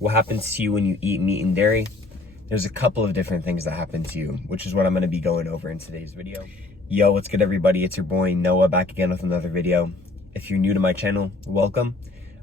What happens to you when you eat meat and dairy? There's a couple of different things that happen to you, which is what I'm going to be going over in today's video. Yo, what's good everybody? It's your boy Noah back again with another video. If you're new to my channel, welcome.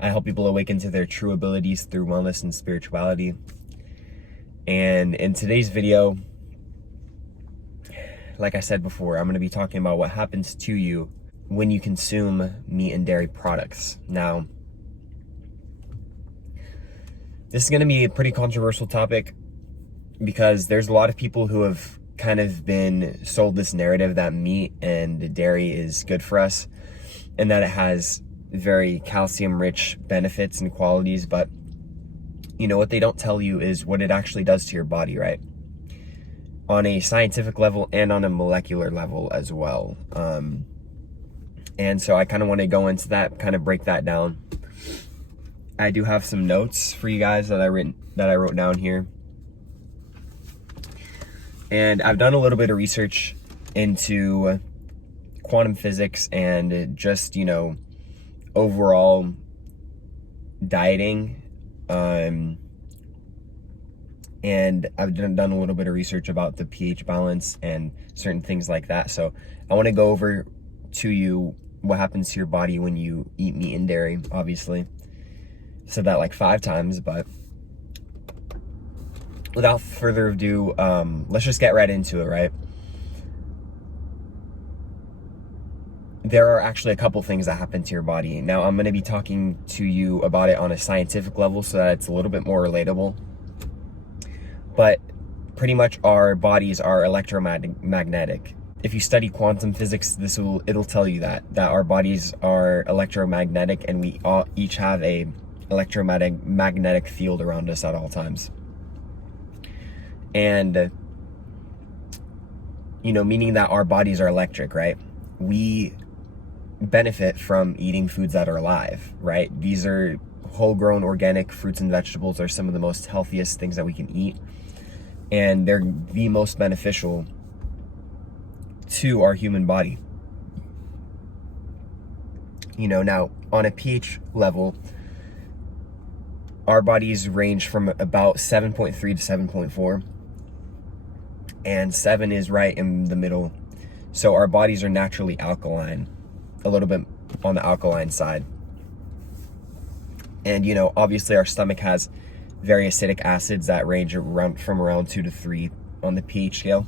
I help people awaken to their true abilities through wellness and spirituality. And in today's video, like I said before, I'm going to be talking about what happens to you when you consume meat and dairy products. Now, this is going to be a pretty controversial topic because there's a lot of people who have kind of been sold this narrative that meat and dairy is good for us and that it has very calcium rich benefits and qualities, but you know what they don't tell you is what it actually does to your body, right? On a scientific level and on a molecular level as well. And so I kind of want to go into that, kind of break that down. I do have some notes for you guys that I wrote down here. And I've done a little bit of research into quantum physics and just, you know, overall dieting. And I've done a little bit of research about the pH balance and certain things like that. So I want to go over to you what happens to your body when you eat meat and dairy, obviously. Said that like 5 times, but without further ado, let's just get right into it, right? There are actually a couple things that happen to your body. Now, I'm going to be talking to you about it on a scientific level so that it's a little bit more relatable. But pretty much our bodies are electromagnetic. If you study quantum physics, it'll tell you that our bodies are electromagnetic, and we all each have a electromagnetic field around us at all times. And you know, meaning that our bodies are electric, right? We benefit from eating foods that are alive, right? These are whole grown organic fruits and vegetables are some of the most healthiest things that we can eat, and they're the most beneficial to our human body. You know, now on a pH level, our bodies range from about 7.3 to 7.4, and 7 is right in the middle. So our bodies are naturally alkaline, a little bit on the alkaline side. And you know, obviously our stomach has very acidic acids that range from around 2 to 3 on the pH scale.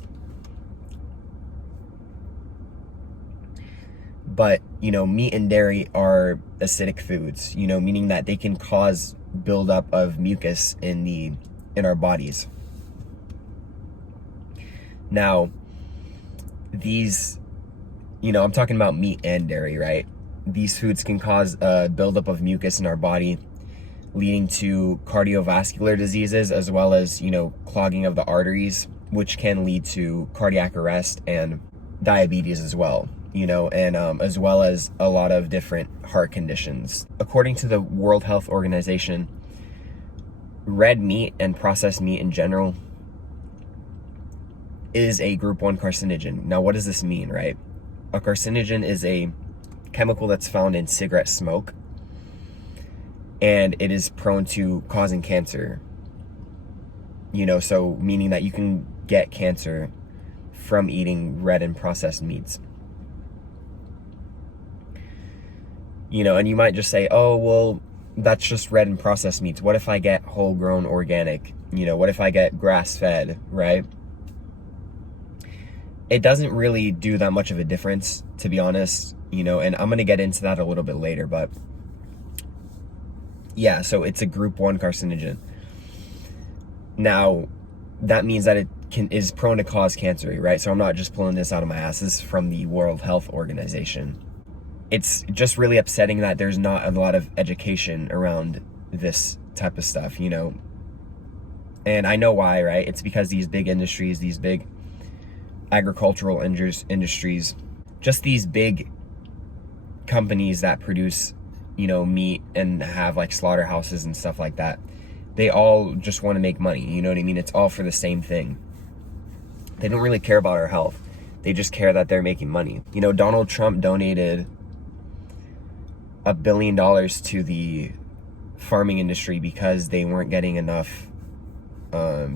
But you know, meat and dairy are acidic foods, you know, meaning that they can cause buildup of mucus in our bodies. Now, these, you know, I'm talking about meat and dairy, right? These foods can cause a buildup of mucus in our body, leading to cardiovascular diseases as well as, you know, clogging of the arteries, which can lead to cardiac arrest and diabetes as well, you know, and as well as a lot of different heart conditions. According to the World Health Organization, red meat and processed meat in general is a group 1 carcinogen. Now, what does this mean, right? A carcinogen is a chemical that's found in cigarette smoke, and it is prone to causing cancer. You know, so meaning that you can get cancer from eating red and processed meats. You know, and you might just say, oh, well, that's just red and processed meats. What if I get whole grown organic? You know, what if I get grass fed, right? It doesn't really do that much of a difference, to be honest, you know, and I'm going to get into that a little bit later, but yeah, so it's a group 1 carcinogen. Now, that means that it is prone to cause cancer, right? So I'm not just pulling this out of my ass. This is from the World Health Organization. It's just really upsetting that there's not a lot of education around this type of stuff, you know, and I know why, right? It's because these big industries, these big agricultural industries, just these big companies that produce, you know, meat and have like slaughterhouses and stuff like that, they all just want to make money, you know what I mean? It's all for the same thing. They don't really care about our health. They just care that they're making money. You know, Donald Trump donated $1 billion to the farming industry because they weren't getting enough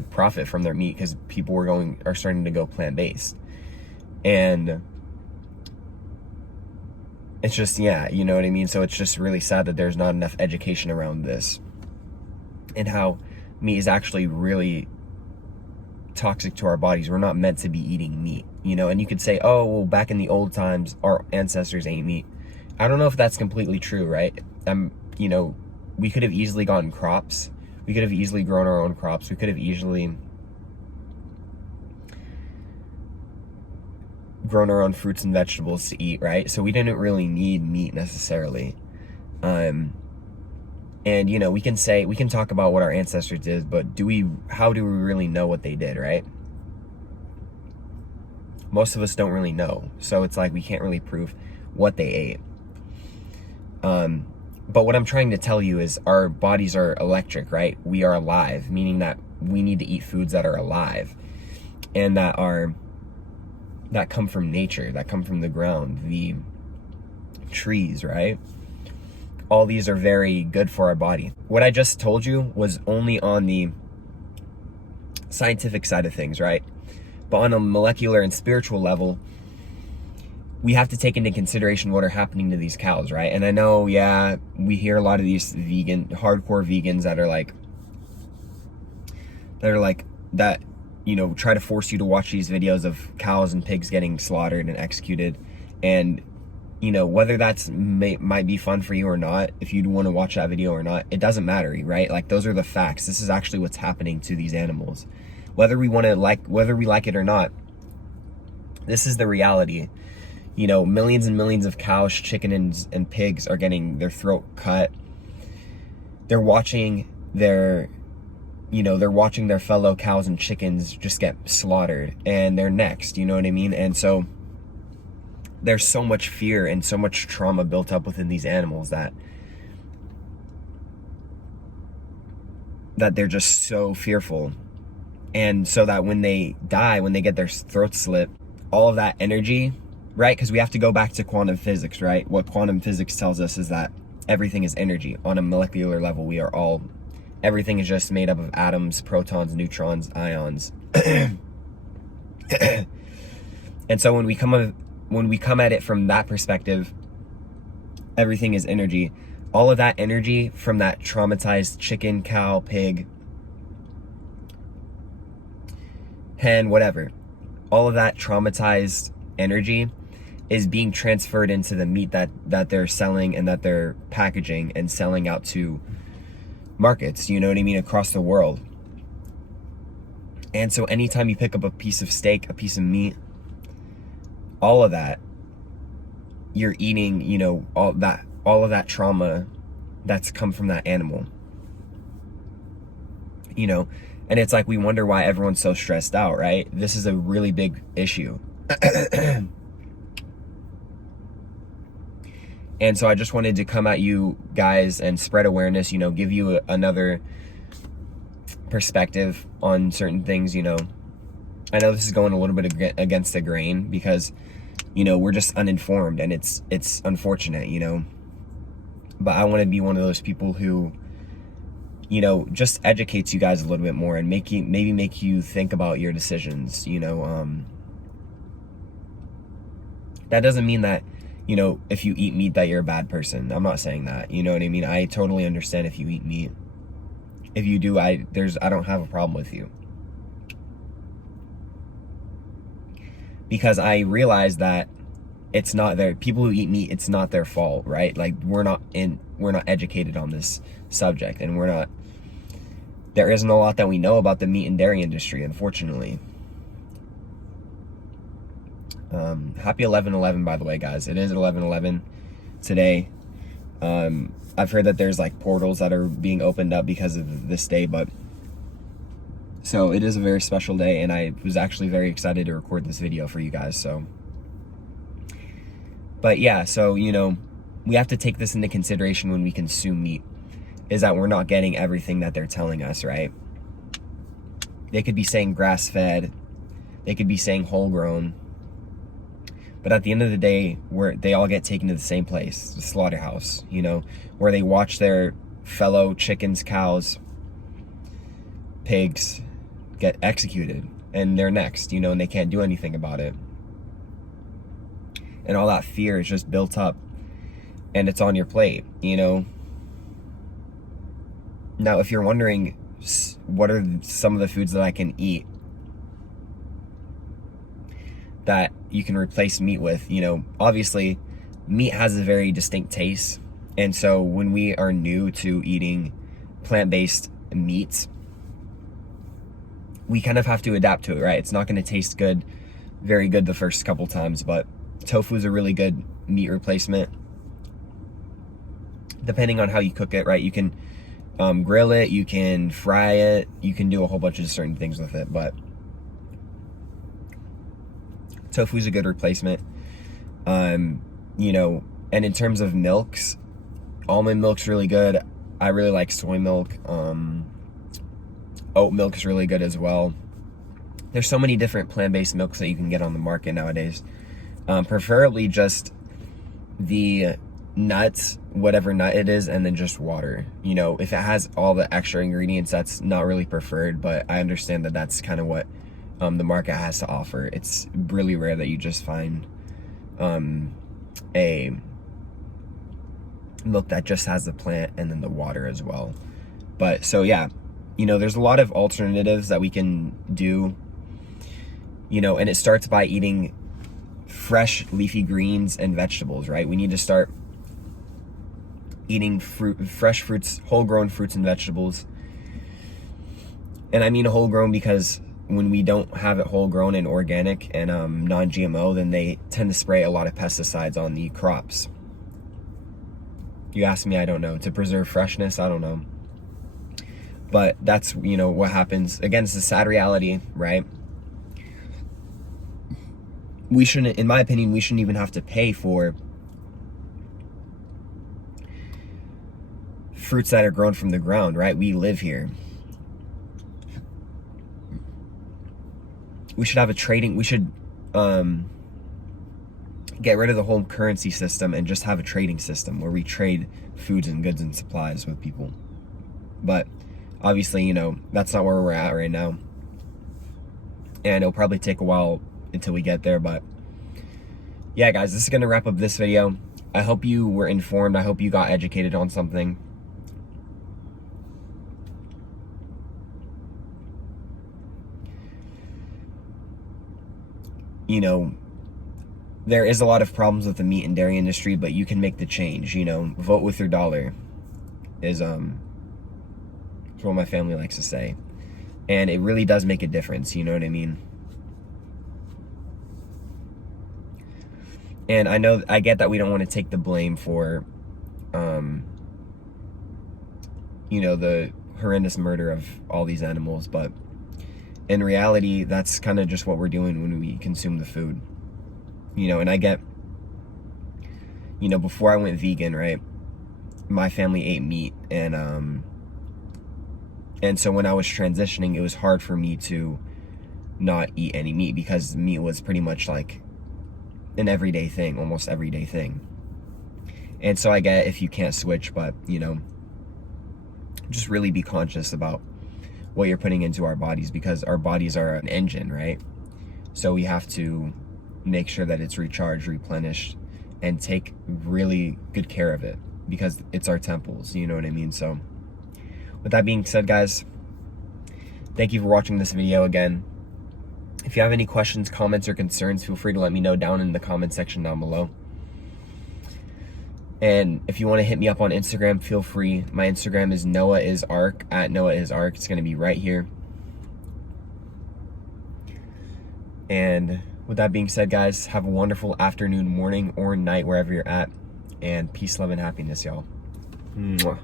profit from their meat, because people are starting to go plant-based. And it's just, yeah, you know what I mean? So it's just really sad that there's not enough education around this, and how meat is actually really toxic to our bodies. We're not meant to be eating meat, you know? And you could say, oh, well, back in the old times, our ancestors ate meat. I don't know if that's completely true, right? You know, we could have easily gotten crops. We could have easily grown our own crops. We could have easily grown our own fruits and vegetables to eat, right? So we didn't really need meat necessarily. And you know, we can talk about what our ancestors did, but how do we really know what they did, right? Most of us don't really know. So it's like we can't really prove what they ate. But what I'm trying to tell you is our bodies are electric, right? We are alive, meaning that we need to eat foods that are alive and that come from nature, that come from the ground, the trees, right? All these are very good for our body. What I just told you was only on the scientific side of things, right? But on a molecular and spiritual level, we have to take into consideration what are happening to these cows, right? And I know, yeah, we hear a lot of these hardcore vegans that are like, you know, try to force you to watch these videos of cows and pigs getting slaughtered and executed. And, you know, whether might be fun for you or not, if you want to watch that video or not, it doesn't matter, right? Like, those are the facts. This is actually what's happening to these animals. Whether we like it or not, this is the reality. You know, millions and millions of cows, chickens, and pigs are getting their throat cut. They're watching their fellow cows and chickens just get slaughtered, and they're next, you know what I mean? And so there's so much fear and so much trauma built up within these animals that they're just so fearful. And so that when they die, when they get their throats slit, all of that energy, right? Because we have to go back to quantum physics, right? What quantum physics tells us is that everything is energy. On a molecular level, everything is just made up of atoms, protons, neutrons, ions. And so when we come at it from that perspective, everything is energy. All of that energy from that traumatized chicken, cow, pig, hen, whatever, all of that traumatized energy is being transferred into the meat that they're selling and that they're packaging and selling out to markets, you know what I mean, across the world. And so anytime you pick up a piece of steak, a piece of meat, all of that, you're eating, you know, all of that trauma that's come from that animal, you know. And it's like, we wonder why everyone's so stressed out, right? This is a really big issue. And so I just wanted to come at you guys and spread awareness, you know, give you another perspective on certain things, you know. I know this is going a little bit against the grain because, you know, we're just uninformed, and it's unfortunate, you know. But I want to be one of those people who, you know, just educates you guys a little bit more and maybe make you think about your decisions, you know. That doesn't mean that, you know, if you eat meat that you're a bad person. I'm not saying that, you know what I mean? I totally understand if you eat meat. If you do, I don't have a problem with you. Because I realize that it's not people who eat meat, it's not their fault, right? Like, we're not educated on this subject, and there isn't a lot that we know about the meat and dairy industry, unfortunately. Happy 11/11, by the way, guys. It is 11/11 today. I've heard that there's like portals that are being opened up because of this day, but so it is a very special day, and I was actually very excited to record this video for you guys. So, but yeah, so, you know, we have to take this into consideration when we consume meat, is that we're not getting everything that they're telling us, right? They could be saying grass-fed, they could be saying whole-grown, but at the end of the day, they all get taken to the same place, the slaughterhouse, you know, where they watch their fellow chickens, cows, pigs get executed, and they're next, and they can't do anything about it. And all that fear is just built up, and it's on your plate, Now, if you're wondering what are some of the foods that I can eat that you can replace meat with, obviously meat has a very distinct taste. And so when we are new to eating plant-based meats, we kind of have to adapt to it, right? It's not going to taste very good the first couple times, but tofu is a really good meat replacement. Depending on how you cook it, right? You can grill it, you can fry it, you can do a whole bunch of certain things with it, but tofu is a good replacement. And in terms of milks, almond milk's really good. I really like soy milk. Oat milk is really good as well. There's so many different plant-based milks that you can get on the market nowadays. Preferably just the nuts, whatever nut it is, and then just water. If it has all the extra ingredients, that's not really preferred, but I understand that that's kind of what the market has to offer. It's really rare that you just find a milk that just has the plant and then the water as well. But so yeah, there's a lot of alternatives that we can do, and it starts by eating fresh leafy greens and vegetables, right? We need to start eating fresh fruits, whole-grown fruits and vegetables. And I mean whole-grown because when we don't have it whole-grown and organic and non-GMO, then they tend to spray a lot of pesticides on the crops. You ask me, I don't know. To preserve freshness, I don't know. But that's, what happens. Again, it's a sad reality, right? We shouldn't, in my opinion, we shouldn't even have to pay for fruits that are grown from the ground, right? We live here. We should have we should get rid of the whole currency system and just have a trading system where we trade foods and goods and supplies with people. But obviously, that's not where we're at right now. And it'll probably take a while until we get there. But yeah, guys, this is going to wrap up this video. I hope you were informed. I hope you got educated on something. There is a lot of problems with the meat and dairy industry, but you can make the change. Vote with your dollar is what my family likes to say. And it really does make a difference, you know what I mean? And I get that we don't want to take the blame for, the horrendous murder of all these animals, but in reality, that's kind of just what we're doing when we consume the food. And I get, before I went vegan, right, my family ate meat, and so when I was transitioning, it was hard for me to not eat any meat because meat was pretty much like an everyday thing, almost everyday thing. And so I get if you can't switch, but, just really be conscious about what you're putting into our bodies, because our bodies are an engine, right? So we have to make sure that it's recharged, replenished, and take really good care of it, because it's our temples, you know what I mean? So with that being said, guys, thank you for watching this video again. If you have any questions, comments, or concerns, feel free to let me know down in the comment section down below. And if you want to hit me up on Instagram, feel free. My Instagram is NoahIsArk, at NoahIsArk. It's going to be right here. And with that being said, guys, have a wonderful afternoon, morning, or night, wherever you're at. And peace, love, and happiness, y'all. Mwah.